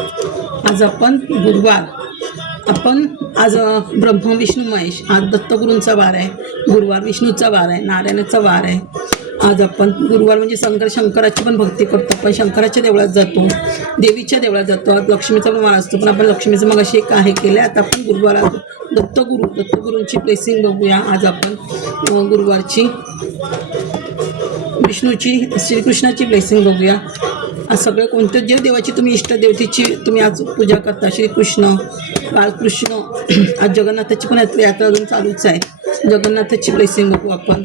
आज आपण गुरुवार, आपण आज ब्रह्म विष्णू महेश, आज दत्तगुरूंचा वार आहे, गुरुवार विष्णूचा वार आहे, नारायणाचा वार आहे. आज आपण गुरुवार म्हणजे शंकराची पण भक्ती करतो, आपण शंकराच्या देवळात जातो, देवीच्या देवळात जातो. आज लक्ष्मीचा पण वार असतो, पण आपण लक्ष्मीचं मग अशी एक आहे केलं. आता आपण गुरुवार दत्तगुरूंची ब्लेसिंग बघूया. आज आपण गुरुवारची विष्णूची श्रीकृष्णाची ब्लेसिंग बघूया. आज सगळे कोणत्या जे देवाची तुम्ही इष्टदेवतेची तुम्ही आज पूजा करता, श्रीकृष्ण, बाळकृष्ण, आज जगन्नाथाची पण यात्रा अजून चालूच आहे. जगन्नाथाची ब्लेसिंग बघू आपण.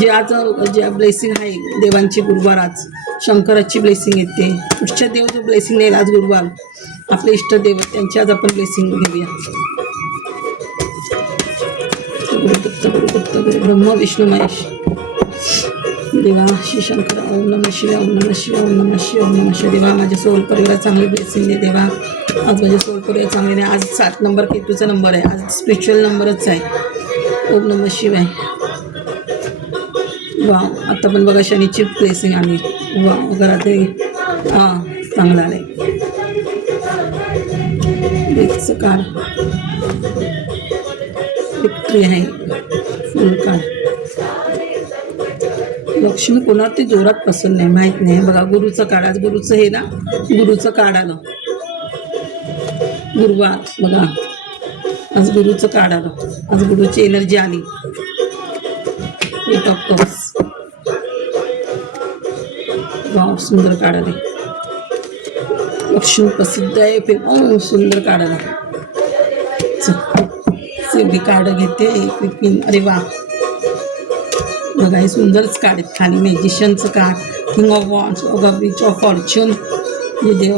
जे आज जे ब्लेसिंग आहे देवांची गुरुवार, आज शंकराची ब्लेसिंग येते. कुठच्या देव जो ब्लेसिंग येईल आज गुरुवार, आपले इष्टदेव त्यांची आज आपण ब्लेसिंग घेऊया. गुरु ब्रह्म विष्णू महेश देवा श्री शंकर. ओम नमः शिवाय, ओम नमः शिवाय, ओम नमः शिवाय, ओम नमः शिवाय. देवा माझ्या सोल परिवारात चांगली ब्लेसिंग दे देवा. आज माझ्या सोल परिवार चांगले नाही. आज 7 नंबर केतूचा नंबर आहे, आज स्पिरिच्युअल नंबरच आहे. ओम नमः शिवाय. वा आता पण बघा शनीची ब्लेसिंग आली. वा घरात चांगलं आलं आहे. एकचं कार्ड विक्ट्री आहे, फुल कार्ड. लक्ष्मी कोणावरती जोरात पसंत नाही, माहीत नाही. बघा गुरुचं कार्ड, आज गुरुचं हे ना, गुरुचं कार्ड आलं. गुरुवार बघा, आज गुरुचं कार्ड आलं. आज गुरुची एनर्जी आली. Eight of cups. वाव सुंदर कार्ड आले. लक्ष्मी प्रसिद्ध आहे. सुंदर कार्ड आला. सेवडी कार्ड घेते. पिन. अरे वा बघा हे सुंदरच कार्ड आहेत. खाली मॅजिशियनचं कार्ड, किंग ऑफ वॉन्ड्स, ब्रिच ऑफ फॉर्च्यून. हे देव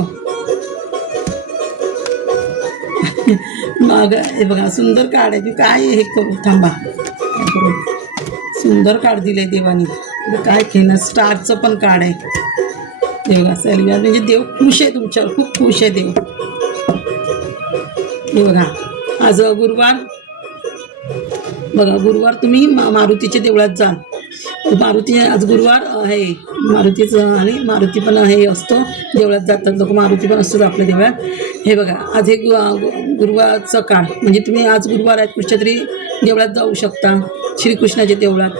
मग हे बघा सुंदर कार्ड आहे. काय हे करू, थांबा करू. सुंदर कार्ड दिलं आहे देवानी. काय खेळणं. स्टारचं पण कार्ड आहे. हे बघा सेलिब्रेट, म्हणजे देव खुश आहे तुमच्यावर, खूप खुश आहे देव. हे बघा आज गुरुवार बघा, गुरुवार तुम्ही मारुतीच्या देवळात जा. मारुती आज गुरुवार आहे, मारुतीचं आणि मारुती पण हे असतो देवळात जातात लोक. मारुती पण असतो आपल्या देवळात. हे बघा आज हे गुरुवारचं काळ, म्हणजे तुम्ही आज गुरुवार आहेत कुठच्या तरी देवळात जाऊ शकता. श्रीकृष्णाच्या देवळात,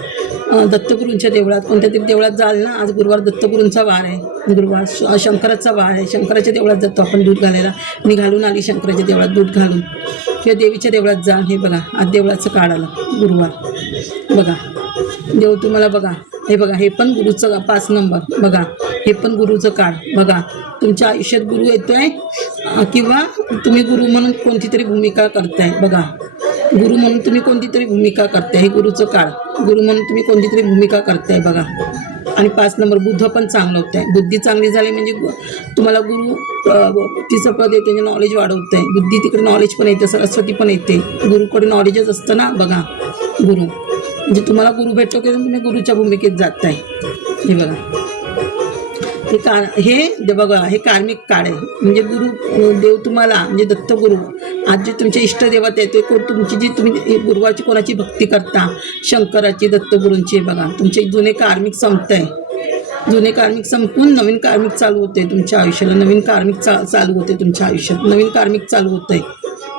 दत्तगुरूंच्या देवळात, कोणत्या तरी देवळात जाल ना. आज गुरुवार दत्तगुरूंचा वार आहे. गुरुवार शंकराचा वार आहे. शंकराच्या देवळात जातो आपण दूध घालायला. मी घालून आली शंकराच्या देवळात दूध घालून, किंवा देवीच्या देवळात जा. हे बघा आज देवळाचं कार्ड आलं. गुरुवार बघा देव तुम्हाला बघा. हे बघा हे पण गुरुचं 5 नंबर बघा. हे पण गुरुचं कार्ड बघा. तुमच्या आयुष्यात गुरु येतोय, किंवा तुम्ही गुरु म्हणून कोणती तरी भूमिका करताय. बघा गुरु म्हणून तुम्ही कोणती तरी भूमिका करताय. हे गुरुचं कार्ड. गुरु म्हणून तुम्ही कोणती तरी भूमिका करताय बघा. आणि 5 नंबर बुद्ध पण चांगलं होत आहे. बुद्धी चांगली झाली म्हणजे तुम्हाला गुरु तिचं पद येते, म्हणजे नॉलेज वाढवत आहे. बुद्धी तिकडे नॉलेज पण येते, सरस्वती पण येते. गुरुकडे नॉलेजच असतं ना. बघा गुरु म्हणजे तुम्हाला गुरु भेटतो की तुम्ही गुरुच्या भूमिकेत जाताय. हे बघा हे बघा हे कार्मिक काळ आहे. म्हणजे गुरु देव तुम्हाला, म्हणजे दत्तगुरू आज जे तुमचे इष्टदेवत आहे ते तुमची जी तुम्ही गुरुवारची कोणाची भक्ती करता, शंकराची, दत्तगुरूंची. बघा तुमचे जुने कार्मिक संपत आहे. जुने कार्मिक संपून नवीन कार्मिक चालू होते तुमच्या आयुष्याला. नवीन कार्मिक चालू होते तुमच्या आयुष्यात. नवीन कार्मिक चालू होत आहे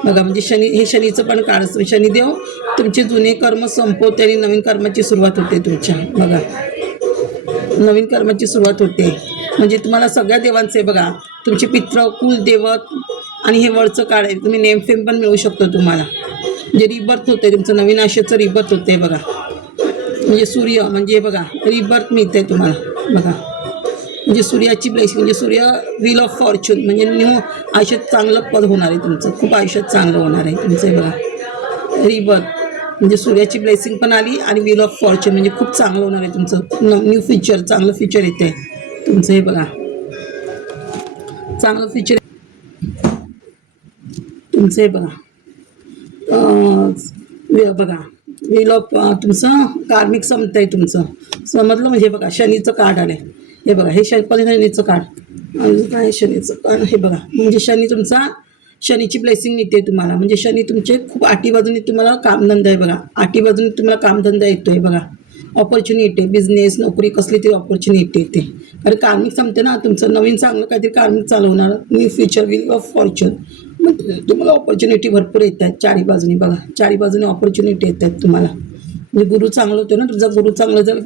बघा. म्हणजे हे शनीचं पण काळ असतं. शनिदेव तुमचे जुने कर्म संपवते आणि नवीन कर्माची सुरुवात होते तुमच्या. बघा नवीन कर्माची सुरुवात होते. म्हणजे तुम्हाला सगळ्या देवांचे बघा, तुमचे पित्र, कुलदेवत, आणि हे वरचं काळ आहे. तुम्ही नेम फेम पण मिळू शकतो तुम्हाला. म्हणजे रिबर्थ होते तुमचं, नवीन आयुष्याचं रिबर्थ होते बघा. म्हणजे सूर्य म्हणजे बघा रिबर्थ मिळते तुम्हाला बघा. म्हणजे सूर्याची ब्लेसिंग, म्हणजे सूर्य व्हील ऑफ फॉर्च्यून, म्हणजे न्यू आयुष्यात चांगलं पद होणार आहे तुमचं. खूप आयुष्यात चांगलं होणार आहे तुमचं. बघा रिबर्थ म्हणजे सूर्याची ब्लेसिंग पण आली, आणि व्हील ऑफ फॉर्च्यून म्हणजे खूप चांगलं होणार आहे तुमचं. न्यू फ्युचर, चांगलं फ्युचर येते तुमचं. हे बघा चांगलं फ्युचर तुमचं. हे बघा बघा व्हील ऑफ तुमचं कार्मिक संपत आहे तुमचं. समजलं. म्हणजे बघा शनीचं कार्ड आलं आहे. हे बघा हे शनीचं कार्ड. काय शनीचं कार्ड. हे बघा म्हणजे शनी तुमचा, शनीची ब्लेसिंग मिळते तुम्हाला. म्हणजे शनी तुमचे खूप आठी बाजूने तुम्हाला कामधंदा आहे बघा. आठी बाजूने तुम्हाला कामधंदा येतो आहे बघा. ऑपॉर्च्युनिटी, बिझनेस, नोकरी, कसली तरी ऑपॉर्च्युनिटी येते. कारण कार्मिक संपते ना तुमचं, नवीन चांगलं काहीतरी कार्मिक चालू होणार, new future will of Fortune. मग तुम्हाला ऑपॉर्च्युनिटी भरपूर येत आहेत चारी बाजूनी. बघा चारी बाजूने ऑपॉर्च्युनिटी येत आहेत तुम्हाला. म्हणजे गुरु चांगलं होतं ना तुमचा, गुरु चांगलं जर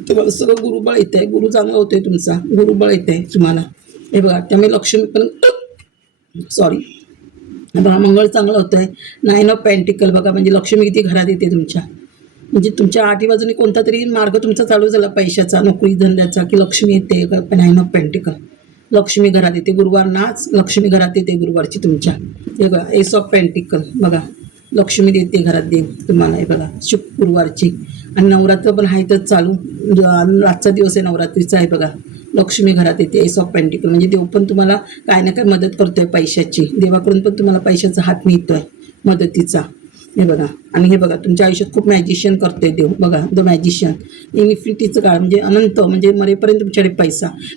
तुम्हाला सगळं गुरुबळ येत आहे, गुरु चांगला होतोय तुमचा, गुरुबळ येत आहे तुम्हाला. हे बघा त्यामुळे लक्ष्मी पण सॉरी बघा मंगळ चांगलं होतं आहे. 9 ऑफ पेंटिकल बघा, म्हणजे लक्ष्मी किती घरात येते तुमच्या. म्हणजे तुमच्या आठी बाजूनी कोणता तरी मार्ग तुमचा चालू झाला पैशाचा, नोकरी धंद्याचा, की लक्ष्मी येते. 9 ऑफ पेंटिकल लक्ष्मी घरात येते. गुरुवार नाच लक्ष्मी घरात येते गुरुवारची तुमच्या. हे बघा एस ऑफ पेंटिकल बघा, लक्ष्मी देते घरात देव तुम्हाला. हे बघा गुरुवारची. आणि नवरात्र पण आहे तर चालू, आजचा दिवस आहे नवरात्रीचा आहे बघा. लक्ष्मी घरात येते. एस ऑफ पेंटिकल म्हणजे देव पण तुम्हाला काय ना काय मदत करतोय पैशाची, देवाकडून पण तुम्हाला पैशाचा हात मिळतोय मदतीचा. हे बघा. आणि हे बघा तुमच्या आयुष्यात खूप मॅजिशियन करतोय देव बघा, द मॅजिशियन. इन्फिनिटीचं काळ म्हणजे अनंत, म्हणजे मरेपर्यंत तुमच्याकडे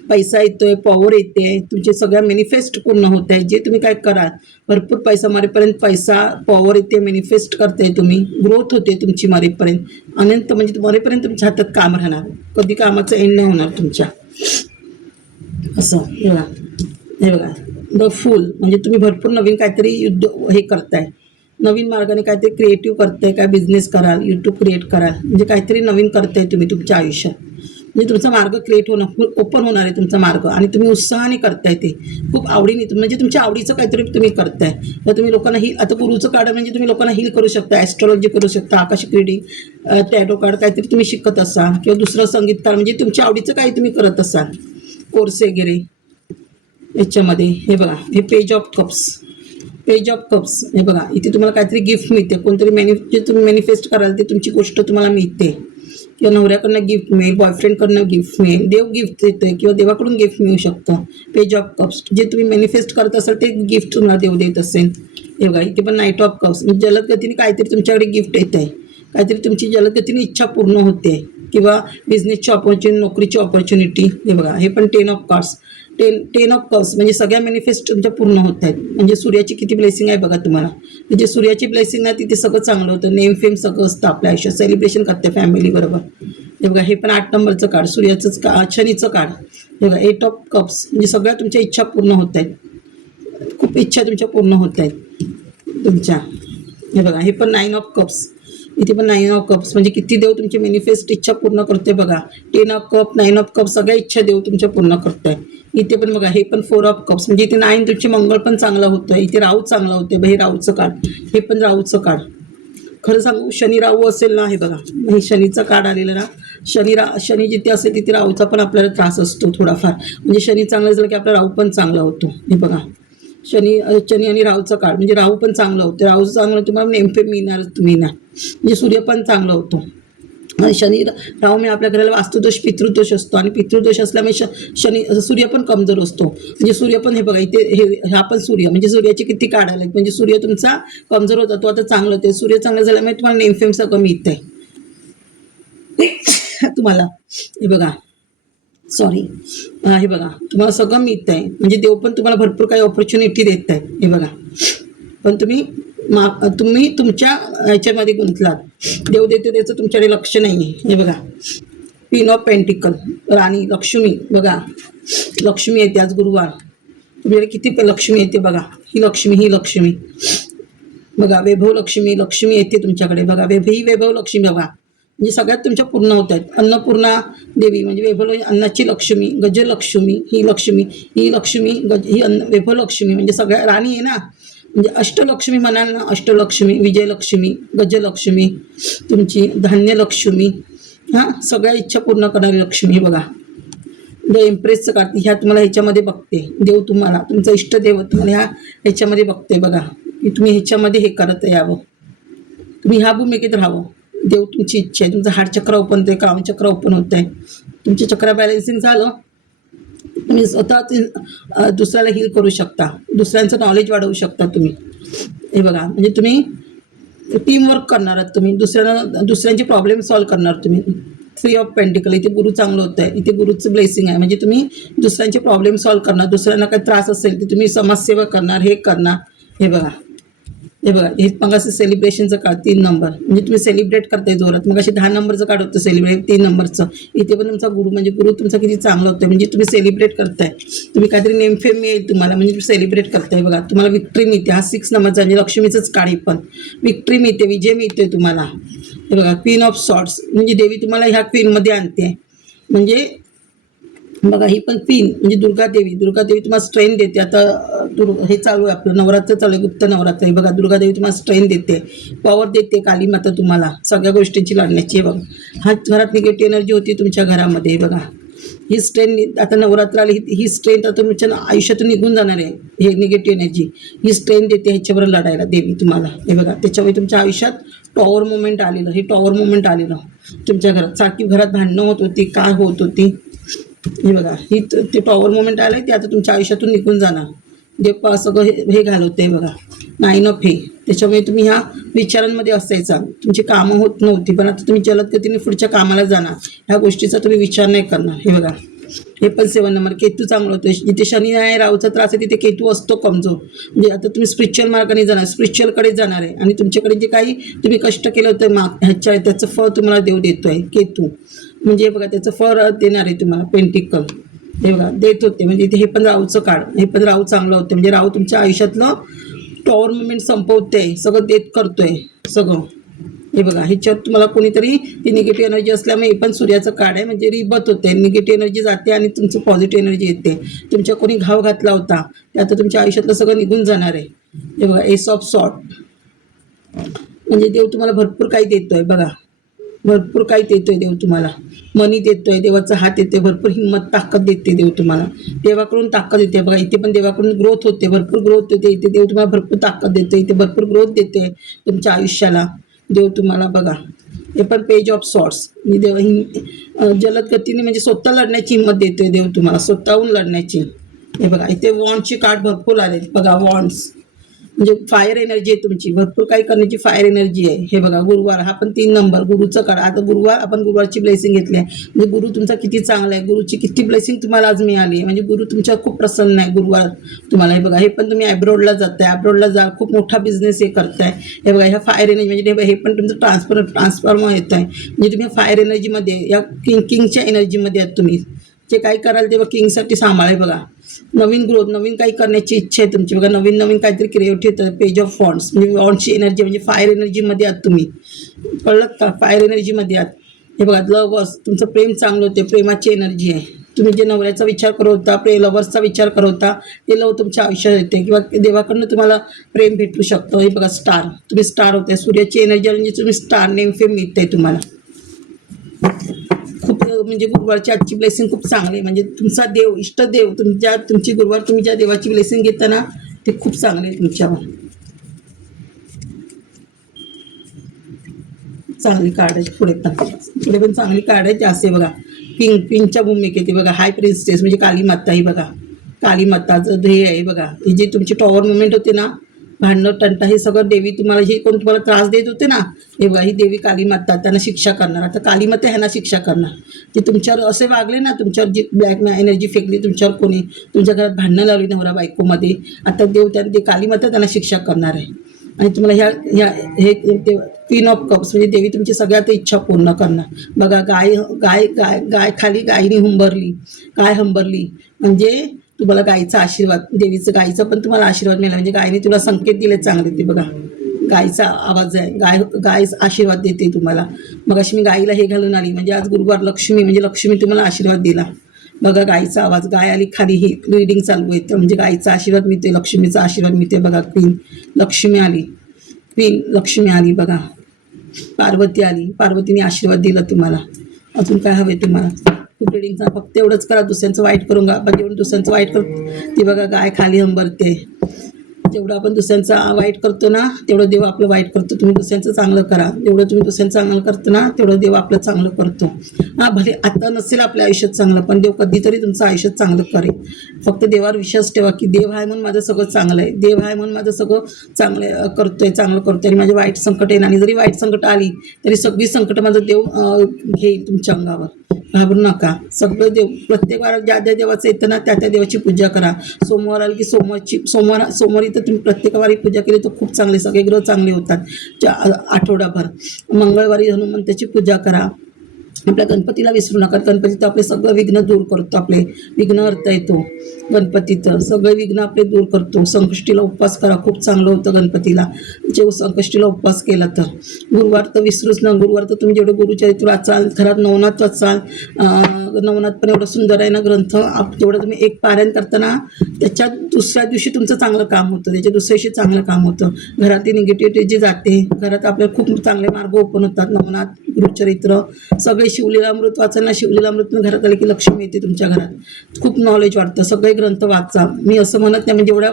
पैसा येतोय, पॉवर येते, तुमचे सगळ्या मॅनिफेस्ट पूर्ण होत आहे. जे तुम्ही काय कराल भरपूर पैसा, मरेपर्यंत पैसा पॉवर येते, मॅनिफेस्ट करते तुम्ही, ग्रोथ होते तुमची मरेपर्यंत. अनंत म्हणजे मरेपर्यंत तुमच्या हातात काम राहणार, कधी कामाचं एंड नाही होणार तुमच्या. असं हे बघा. हे बघा द फूल म्हणजे तुम्ही भरपूर नवीन काहीतरी युद्ध हे करताय, नवीन मार्गाने काहीतरी क्रिएटिव्ह करताय, काय बिझनेस कराल, यूट्यूब क्रिएट कराल, म्हणजे काहीतरी नवीन करताय तुम्ही तुमच्या आयुष्यात. म्हणजे तुमचा मार्ग क्रिएट होणं, ओपन होणार आहे तुमचा मार्ग. आणि तुम्ही उत्साहाने करताय ते खूप आवडीने, म्हणजे तुमच्या आवडीचं काहीतरी तुम्ही करताय. तर तुम्ही लोकांना हील, आता गुरुचं कार्ड म्हणजे तुम्ही लोकांना हील करू शकता, ॲस्ट्रॉलॉजी करू शकता, आकाशिक रीडिंग, टॅरो कार्ड काहीतरी तुम्ही शिकत असाल, किंवा दुसरं संगीतकार, म्हणजे तुमच्या आवडीचं काही तुम्ही करत असाल, कोर्स वगैरे याच्यामध्ये. हे बघा हे पेज ऑफ कप्स हे बघा, इथे तुम्हाला काहीतरी गिफ्ट मिळते, कोणतरी जे तुम्ही मॅनिफेस्ट कराल ते तुमची गोष्ट तुम्हाला मिळते, किंवा नवऱ्याकडनं गिफ्ट मिळेल, बॉयफ्रेंडकडनं गिफ्ट मिळेल, देव गिफ्ट देतोय, किंवा देवाकडून गिफ्ट मिळू शकतं. पेज ऑफ कप्स जे तुम्ही मॅनिफेस्ट करत असाल ते गिफ्ट तुम्हाला देव देत असेल. हे बघा इथे पण नाईट ऑफ कप्स म्हणजे जलदगतीने काहीतरी तुमच्याकडे गिफ्ट येत आहे, काहीतरी तुमची जलदगतीने इच्छा पूर्ण होते, किंवा बिझनेसची ऑपॉर्च्युनिटी, नोकरीची ऑपॉर्च्युनिटी. हे बघा हे पण 10 ऑफ कार्ड्स, 10 ऑफ कप्स म्हणजे सगळ्या मॅनिफेस्ट तुमच्या पूर्ण होत आहेत. म्हणजे सूर्याची किती ब्लेसिंग आहे बघा तुम्हाला, म्हणजे सूर्याची ब्लेसिंग आहे तिथे सगळं चांगलं होतं, नेम फेम सगळं असतं आपल्या आयुष्यात, सेलिब्रेशन करते फॅमिली बरोबर. हे बघा हे पण 8 नंबरचं कार्ड, सूर्याचंच शनीचं कार्ड. हे बघा 8 ऑफ कप्स म्हणजे सगळ्या तुमच्या इच्छा पूर्ण होत आहेत, खूप इच्छा तुमच्या पूर्ण होत आहेत तुमच्या. हे बघा हे पण 9 ऑफ कप्स, इथे पण 9 ऑफ कप्स म्हणजे किती देव तुमची मॅनिफेस्ट इच्छा पूर्ण करते बघा. 10 ऑफ कप, 9 ऑफ कप सगळ्या इच्छा देव तुमच्या पूर्ण करताय. इथे पण बघा हे पण 4 ऑफ कप्स म्हणजे इथे 9 तुमची मंगळ पण चांगलं होतं, इथे राहू चांगलं होते. हे राहूचं कार्ड, हे पण राहूचं कार्ड. खरं सांगू शनी राहू असेल ना, हे बघा हे शनीचं कार्ड आलेलं ना, शनी जिथे असेल तिथे राहूचा पण आपल्याला त्रास असतो थोडाफार. म्हणजे शनी चांगलं झालं की आपला राहू पण चांगला होतो. हे बघा शनी आणि राहूचं कार्ड म्हणजे राहू पण चांगलं होतं, राहूचं चांगलं तुम्हाला नेमके मिळणार तुम्ही ना, म्हणजे सूर्य पण चांगलं होतो. आणि शनी राहू मी आपल्या घराला वास्तुदोष पितृदोष असतो, आणि पितृदोष असल्यामुळे सूर्य पण कमजोर असतो. म्हणजे सूर्य पण हे बघा इथे हा पण सूर्य म्हणजे सूर्याचे किती कार्ड आले, म्हणजे सूर्य तुमचा कमजोर होता तो आता चांगलं होते. सूर्य चांगलं झाल्यामुळे तुम्हाला नेमफेम सगळं मिळत आहे तुम्हाला. हे बघा सॉरी हे बघा तुम्हाला सगळं मिळत आहे, म्हणजे देव पण तुम्हाला भरपूर काही ऑपॉर्च्युनिटी देत आहे. हे बघा पण तुम्ही तुमच्या ह्याच्यामध्ये गुंतलात, देव देते त्याचं तुमच्याकडे लक्ष नाही आहे. हे बघा क्वीन ऑफ पेंटिकल राणी लक्ष्मी बघा, लक्ष्मी येते आज गुरुवार तुमच्याकडे किती लक्ष्मी येते बघा. ही लक्ष्मी बघा, वैभव लक्ष्मी येते तुमच्याकडे बघा. ही वैभव लक्ष्मी बघा म्हणजे सगळ्यात तुमच्या पूर्ण होत आहेत. अन्नपूर्णा देवी म्हणजे वैभव अन्नाची लक्ष्मी, गजलक्ष्मी ही वैभव लक्ष्मी म्हणजे सगळ्या राणी आहे ना, म्हणजे अष्टलक्ष्मी म्हणाल ना, अष्टलक्ष्मी, विजयलक्ष्मी, गजलक्ष्मी, तुमची धान्यलक्ष्मी, हां सगळ्या इच्छा पूर्ण करणारी लक्ष्मी. बघा द एम्प्रेसचं कार्ड ह्या तुम्हाला ह्याच्यामध्ये बघते, देव तुम्हाला तुमचा इष्टदेव तुम्हाला ह्याच्यामध्ये बघते बघा, की तुम्ही ह्याच्यामध्ये हे करत यावं, तुम्ही ह्या भूमिकेत राहावं. देव तुमची इच्छा आहे, तुमचं हार्ट चक्र ओपन होतं आहे, क्राउन चक्र ओपन होत आहे, तुमचे चक्र बॅलन्सिंग झालं, तुम्ही स्वतः दुसऱ्याला हील करू शकता, दुसऱ्यांचं नॉलेज वाढवू शकता तुम्ही. हे बघा म्हणजे तुम्ही टीमवर्क करणार आहात, तुम्ही दुसऱ्यांचे प्रॉब्लेम सॉल्व्ह करणार तुम्ही. 3 ऑफ पेंटिकल इथे गुरु चांगलं होतं आहे, इथे गुरुचं ब्लेसिंग आहे, म्हणजे तुम्ही दुसऱ्यांचे प्रॉब्लेम सॉल्व्ह करणार, दुसऱ्यांना काही त्रास असेल तर तुम्ही समाजसेवा करणार, हे करणार. हे बघा हे बघा, हे मग असं सेलिब्रेशनचं काढ 3 नंबर, म्हणजे तुम्ही सेलिब्रेट करताय जोरात. मग असे 10 नंबरचं काढ होतं सेलिब्रेट 3 नंबरचं. इथे पण तुमचा गुरु, म्हणजे गुरु तुमचा किती चांगला होतं, म्हणजे तुम्ही सेलिब्रेट करताय, तुम्ही काहीतरी नेमफेम मिळेल तुम्हाला, म्हणजे तुम्ही सेलिब्रेट करताय. बघा तुम्हाला विक्ट्री मिळते. हा 6 नंबरचा म्हणजे लक्ष्मीचंच काढ, पण विक्ट्री मिळते, विजय मिळतोय तुम्हाला. हे बघा क्वीन ऑफ सॉर्ट्स, म्हणजे देवी तुम्हाला ह्या क्वीनमध्ये आणते. म्हणजे बघा ही पण क्वीन म्हणजे दुर्गा देवी तुम्हाला स्ट्रेंथ देते. आता हे चालू आहे आपलं नवरात्र चालू आहे, गुप्त नवरात्र. हे बघा दुर्गा देवी तुम्हाला स्ट्रेंथ देते, पॉवर देते. काली माता तुम्हाला सगळ्या गोष्टींची लढण्याची. हे बघा हा घरात निगेटिव्ह एनर्जी होती तुमच्या घरामध्ये. हे बघा ही स्ट्रेंथ आता नवरात्र आली, ही स्ट्रेंथ आता तुमच्या आयुष्यातून निघून जाणार आहे. हे निगेटिव्ह एनर्जी ही स्ट्रेंथ देते ह्याच्यावर लढायला देवी तुम्हाला. हे बघा त्याच्यामुळे तुमच्या आयुष्यात टॉवर मुवमेंट आलेलं, हे टॉवर मुवमेंट आलेलं तुमच्या घरात. सारखी घरात भांडणं होत होती, काय होत होती. हे बघा ही ते टॉवर मोमेंट आलं ते आता तुमच्या आयुष्यातून निघून जाणार. देव सगळं हे घालवते. बघा 9 ऑफ हे, त्याच्यामुळे तुम्ही ह्या विचारांमध्ये असायचा, तुमची कामं होत नव्हती, पण आता तुम्ही जलद गतीने पुढच्या कामाला जाणार. ह्या गोष्टीचा तुम्ही विचार नाही करणार. हे बघा हे पण 7 नंबर, केतू चांगलं होतं. जिथे शनी आहे राहूचा त्रास आहे तिथे केतू असतो कमजोर. म्हणजे आता तुम्ही स्पिरिच्युअल मार्गाने जाणार, स्पिरिच्युअलकडे जाणार आहे, आणि तुमच्याकडे जे काही तुम्ही कष्ट केलं होतं त्याचं फळ तुम्हाला देव देतोय केतू. म्हणजे बघा त्याचं फळ देणार आहे तुम्हाला पेंटिकल. हे बघा देत होते, म्हणजे इथे हे पण राहूचं काढ, हे पण राहू चांगलं होतं. म्हणजे राहू तुमच्या आयुष्यातलं टॉवर मुवमेंट संपवते, सगळं देत करतोय सगळं. हे बघा ह्याच्यात तुम्हाला कोणीतरी ती निगेटिव्ह एनर्जी असल्यामुळे हे पण सूर्याचं कार्ड आहे. म्हणजे रिबत होते, निगेटिव्ह एनर्जी जाते आणि तुमचं पॉझिटिव्ह एनर्जी येते. तुमच्या कोणी घाव घातला होता ते आता तुमच्या आयुष्यातलं सगळं निघून जाणार आहे. हे बघा एस ऑफ सॉर्ट, म्हणजे देव तुम्हाला भरपूर काही देतोय. बघा भरपूर काही देतोय देव तुम्हाला, मनी देतोय, देवाचा हात येतोय, भरपूर हिंमत ताकद देते देव तुम्हाला. देवाकडून ताकद येते. बघा इथे पण देवाकडून ग्रोथ होते, भरपूर ग्रोथ होते. इथे देव तुम्हाला भरपूर ताकद देते, इथे भरपूर ग्रोथ देते तुमच्या आयुष्याला देव तुम्हाला. बघा हे पण पेज ऑफ सॉर्ट्स, म्हणजे देव जलद गतीने म्हणजे स्वतः लढण्याची हिंमत देतोय देव तुम्हाला, स्वतःहून लढण्याची. हे बघा इथे वॉन्डची कार्ड भरपूर आले. बघा वॉन्ड्स म्हणजे फायर एनर्जी आहे तुमची, भरपूर काही करण्याची फायर एनर्जी आहे. हे बघा गुरुवार, हा पण 3 नंबर, गुरुचं काढ. आता गुरुवार, आपण गुरुवारची ब्लेसिंग घेतली आहे, म्हणजे गुरु तुमचा किती चांगला आहे, गुरुची किती ब्लेसिंग तुम्हाला आज मिळाली आहे. म्हणजे गुरु तुमच्यावर खूप प्रसन्न आहे गुरुवार तुम्हाला. हे बघा हे पण तुम्ही ॲब्रॉडला जाताय, ॲब्रॉडला जा, खूप मोठा बिझनेस हे करताय. हे बघा ह्या फायर एनर्जी म्हणजे हे पण तुमचं ट्रान्सफॉर्मर येत आहे. म्हणजे तुम्ही फायर एनर्जीमध्ये, या किंगच्या एनर्जीमध्ये आहात तुम्ही. जे काही कराल तेव्हा किंगसाठी सांभाळ. बघा नवीन ग्रोथ, नवीन काही करण्याची इच्छा आहे तुमची. बघा नवीन काहीतरी क्रिएटिव्ह. पेज ऑफ वॉन्ड्स म्हणजे वॉन्डची एनर्जी, म्हणजे फायर एनर्जीमध्ये आहात तुम्ही. कळलं का, फायर एनर्जीमध्ये आहात. हे बघा लव्हर्स, तुमचं प्रेम चांगलं होते, प्रेमाची एनर्जी आहे. तुम्ही जे नवऱ्याचा विचार करत होता, लव्हर्सचा विचार करत होता, ते लव तुमच्या आयुष्यात येते, किंवा देवाकडनं तुम्हाला प्रेम भेटू शकतं. हे बघा स्टार, तुम्ही स्टार होते, सूर्याची एनर्जी म्हणजे तुम्ही स्टार, नेम फेम मिळते तुम्हाला. खूप म्हणजे गुरुवारची आजची ब्लेसिंग खूप चांगली, म्हणजे तुमचा देव, इष्टदेव तुमची गुरुवार तुम्ही ज्या देवाची ब्लेसिंग घेता ना ते खूप चांगले आहे तुमच्यावर. चांगली कार्ड आहे. पुढे पण चांगली कार्ड आहे जास्त. बघा पिंकच्या भूमिकेत बघा हाय प्रिन्सेस म्हणजे काली माता. ही बघा काली माताचं ध्येय आहे. बघा हे जे तुमची टॉवर मुवमेंट होते ना, भांडणं टंटा, हे सगळं देवी तुम्हाला, जे कोण तुम्हाला त्रास देत होते ना, हे बघा ही देवी काली माता त्यांना शिक्षा करणार. आता काली माता ह्यांना शिक्षा करणार. ते तुमच्यावर असे वागले ना, तुमच्यावर जी ब्लॅक एनर्जी फेकली तुमच्यावर, कोणी तुमच्या घरात भांडणं लावली नवरा बायकोमध्ये, आता देव ते काली माता त्यांना शिक्षा करणार आहे. आणि तुम्हाला हे क्वीन ऑफ कप्स म्हणजे देवी तुमची सगळ्यात इच्छा पूर्ण करणार. बघा गाय खाली गायीने हंबरली म्हणजे तुम्हाला गायीचा आशीर्वाद, देवीचं गायीचा पण तुम्हाला आशीर्वाद मिळाला. म्हणजे गायीने तुला संकेत दिले चांगले. ते बघा गायीचा आवाज आहे, गाय आशीर्वाद देते तुम्हाला. मग अशी मी गायीला हे घालून आली, म्हणजे आज गुरुवार लक्ष्मी, म्हणजे लक्ष्मी तुम्हाला आशीर्वाद दिला. बघा गायीचा आवाज, गाय आली खाली, ही रीडिंग चालू आहे, म्हणजे गायीचा आशीर्वाद मिळते, लक्ष्मीचा आशीर्वाद मिळते. बघा क्वीन लक्ष्मी आली. बघा पार्वती आली, पार्वतीने आशीर्वाद दिला तुम्हाला. अजून काय हवे तुम्हाला? खूप रीडिंगचा फक्त एवढंच करा, दुसऱ्यांचं वाईट करून जेवढं दुसऱ्यांचं वाईट करतो ती बघा गाय खाली हंबरते. जेवढं आपण दुसऱ्यांचा वाईट करतो ना तेवढं देव आपलं वाईट करतो. तुम्ही दुसऱ्यांचं चांगलं करा, जेवढं तुम्ही दुसऱ्यांचं चांगलं करतो ना तेवढं देव आपलं चांगलं करतो. भले आता नसेल आपल्या आयुष्यात चांगलं, पण देव कधीतरी तुमचं आयुष्यात चांगलं करेल. फक्त देवावर विश्वास ठेवा की देव आहे म्हणून माझं सगळं चांगलं आहे, देव आहे म्हणून माझं सगळं चांगलं करतोय आणि माझे वाईट संकट येईल. आणि जरी वाईट संकट आली तरी सगळी संकट माझं देव घेईल तुमच्या अंगावर. घाबरू नका. सगळं देव प्रत्येक वारात ज्या ज्या देवाचं येतं ना त्या त्या देवाची पूजा करा. सोमवार आलं की सोमवारी तर तुम्ही प्रत्येक वारी पूजा केली तर खूप चांगले, सगळे ग्रह चांगले होतात आठवडाभर. मंगळवारी हनुमंताची पूजा करा. आपल्या गणपतीला विसरू नका. गणपतीत आपले सगळं विघ्न दूर करतो. आपले विघ्न अर्थ येतो गणपतीचं, सगळे विघ्न आपले दूर करतो. संकष्टीला उपवास करा, खूप चांगलं होतं गणपतीला जे संकष्टीला उपवास केला तर. गुरुवार तर विसरूच ना. गुरुवार तर तुम्ही जेवढं गुरुचरित्र वाचाल, घरात नवनाथ वाचाल. नवनाथ पण एवढं सुंदर आहे ना ग्रंथ. जेवढं तुम्ही एक पारायण करताना त्याच्या दुसऱ्या दिवशी तुमचं चांगलं काम होतं, त्याच्या दुसऱ्या दिवशी चांगलं काम होतं. घरातली निगेटिव्हिटी जी जाते, घरात आपल्याला खूप चांगले मार्ग ओपन होतात. नवनाथ, गुरुचरित्र, सगळे शिवलीलामृत वाचाल ना. शिवलीलामृतनं घरात आले की लक्ष्मी येते तुमच्या घरात. खूप नॉलेज वाटतं. सगळे ग्रंथ वाचा. मी असं म्हणत नाही, म्हणजे जेवढ्या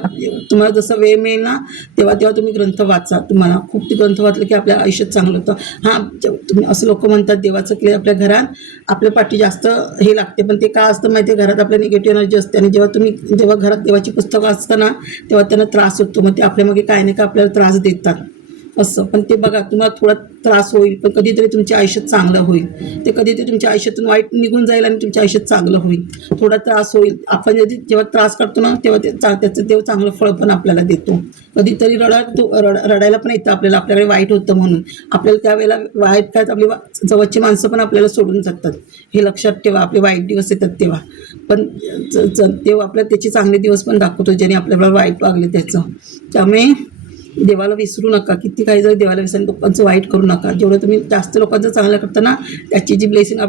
तुम्हाला जसं वेळ मिळेल ना तेव्हा तेव्हा तुम्ही ग्रंथ वाचा. तुम्हाला खूप ते ग्रंथ वाचलं की आपल्या आयुष्यात चांगलं होतं. हां, तुम्ही असं लोक म्हणतात देवाचं केलं आपल्या घरात आपल्या पाठी जास्त हे लागते, पण ते का असतं माहिती आहे? घरात आपल्या निगेटिव्ह एनर्जी असते आणि जेव्हा घरात देवाची पुस्तकं वाचताना तेव्हा त्यांना त्रास होतो. मग ते आपल्यामागे काय नाही का आपल्याला त्रास देतात असं. पण ते बघा, तुम्हाला थोडा त्रास होईल पण कधीतरी तुमच्या आयुष्यात चांगलं होईल. ते कधीतरी तुमच्या आयुष्यातून वाईट निघून जाईल आणि तुमच्या आयुष्यात चांगलं होईल. थोडा त्रास होईल. आपण जेव्हा त्रास करतो ना तेव्हा त्याचं देव चांगलं फळ पण आपल्याला देतो. कधीतरी रडायला पण येतं आपल्याला, आपल्याकडे वाईट होतं म्हणून. आपल्याला त्यावेळेला वाईट काय, आपली जवळची माणसं पण आपल्याला सोडून जातात. हे लक्षात ठेवा. आपले वाईट दिवस येतात तेव्हा पण तेव्हा आपल्याला त्याचे चांगले दिवस पण दाखवतो ज्याने आपल्याला वाईट वागले त्याचं. त्यामुळे देवाला विसरू नका. किती काही जर देवाला विसरून लोकांचं वाईट करू नका. जेवढं तुम्ही जास्त लोकांचं चांगलं करता ना त्याची जी ब्लेसिंग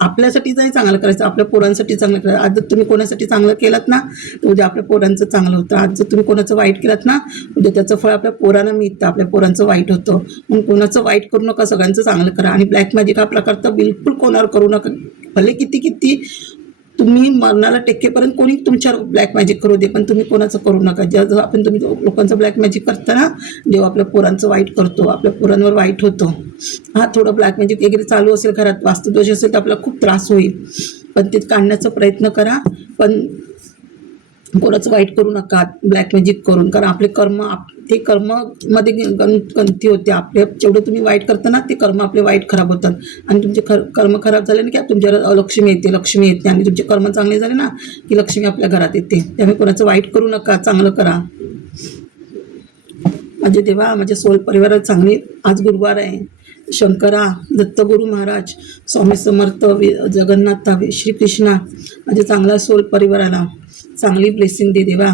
आपल्यासाठीच नाही चांगलं करायचं, आपल्या पोरांसाठी चांगलं करायचं. आज जर तुम्ही कोणासाठी चांगलं केलात ना तर उद्या आपल्या पोरांचं चांगलं होतं. आज जर तुम्ही कोणाचं वाईट केलात ना उद्या त्याचं फळ आपल्या पोरांना मिळतं. आपल्या पोरांचं वाईट होतं. म्हणून कोणाचं वाईट करू नका, सगळ्यांचं चांगलं करा. आणि ब्लॅक मॅजिक हा प्रकार तर बिलकुल कोणावर करू नका. भले किती तुम्ही मरणाला टेकेपर्यंत कोणी तुमच्यावर ब्लॅक मॅजिक करू दे, पण तुम्ही कोणाचं करू नका. जेव्हा तुम्ही लोकांचं ब्लॅक मॅजिक करता ना जेव्हा आपल्या पोरांचं वाईट करतो, आपल्या पोरांवर वाईट होतं. हा, थोडं ब्लॅक मॅजिक वगैरे चालू असेल, घरात वास्तुदोष असेल तर आपल्याला खूप त्रास होईल, पण ते काढण्याचा प्रयत्न करा. पण कोणाचं वाईट करू नका ब्लॅक मॅजिक करून, कारण आपले ते कर्ममध्ये गंती होते. आपले जेवढं तुम्ही वाईट करता ना ते कर्म आपले वाईट खराब होतात आणि तुमचे कर्म खराब झाले ना की तुमच्यावर लक्ष्मी येते आणि तुमचे कर्म चांगले झाले ना की लक्ष्मी आपल्या घरात येते. त्यामुळे कोणाचं वाईट करू नका, चांगलं करा. माझे देवा, माझ्या सोल परिवारात चांगली, आज गुरुवार आहे. शंकरा, दत्तगुरु महाराज, स्वामी समर्थ, जगन्नाथ, श्रीकृष्णा, माझ्या चांगला सोल परिवाराला चांगली ब्लेसिंग दे देवा.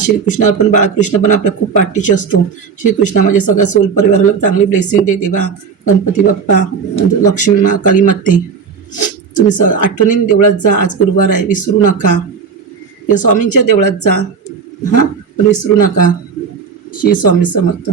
श्रीकृष्ण पण बाळकृष्ण पण आपल्या खूप पाठीशी असतो. श्रीकृष्ण माझ्या सगळ्या सोल परिवाराला चांगली ब्लेसिंग दे देवा. गणपती बाप्पा, लक्ष्मी मा, काली माते, तुम्ही आठवणीने देवळात जा. आज गुरुवार आहे, विसरू नका. स्वामींच्या देवळात जा हां, पण विसरू नका. श्री स्वामी समर्थ.